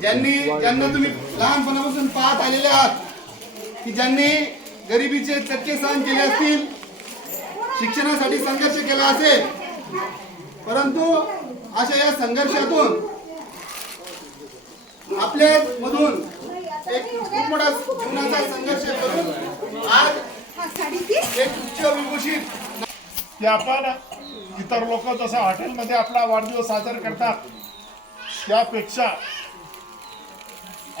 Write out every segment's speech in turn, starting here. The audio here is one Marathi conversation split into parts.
ज्यांनी ज्यांना तुम्ही लहानपणापासून पाहत आलेले आहात की ज्यांनी गरिबीचे चटके सहन केले असतील शिक्षणासाठी संघर्ष केला असेल परंतु अशा या संघर्षातून आपल्या मधून एक खूप मोठा जीवनाचा संघर्ष करून आज एक उच्च विभूषित आपण इतर लोक जसं हॉटेलमध्ये आपला वाढदिवस साजरा करतात त्यापेक्षा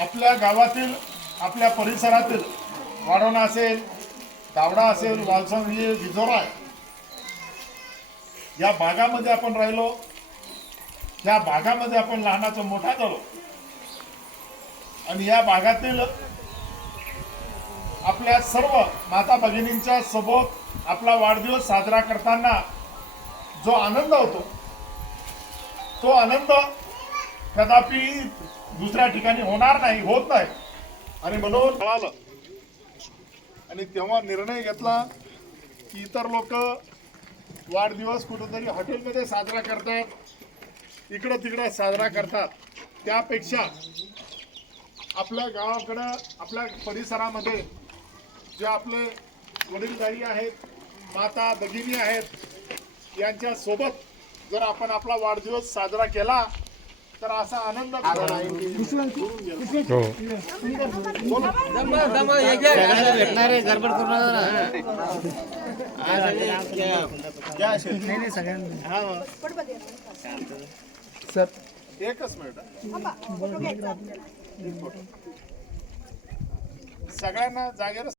आपल्या गावातील आपल्या परिसरातील वाढवणा असेल दावडा असेल वालसंग विजोरा या भागामध्ये आपण राहिलो त्या भागामध्ये आपण लहानाचं मोठा झालो. आणि या भागातील आपल्या सर्व माता भगिनींच्या सोबत आपला वाढदिवस साजरा करताना जो आनंद होतो तो आनंद कदापि दुसऱ्या ठिकाणी होणार नाही होत नाही. आणि म्हणून कळालं. आणि तेव्हा निर्णय घेतला की इतर लोक वाढदिवस कुठेतरी हॉटेलमध्ये साजरा करतात इकडं तिकडं साजरा करतात. त्यापेक्षा आपल्या गावाकडं आपल्या परिसरामध्ये जे आपले वडीलधारी आहेत माता भगिनी आहेत यांच्या सोबत जर आपण आपला वाढदिवस साजरा केला तर असा आनंद एकच मिनिट सगळ्यांना जागेवर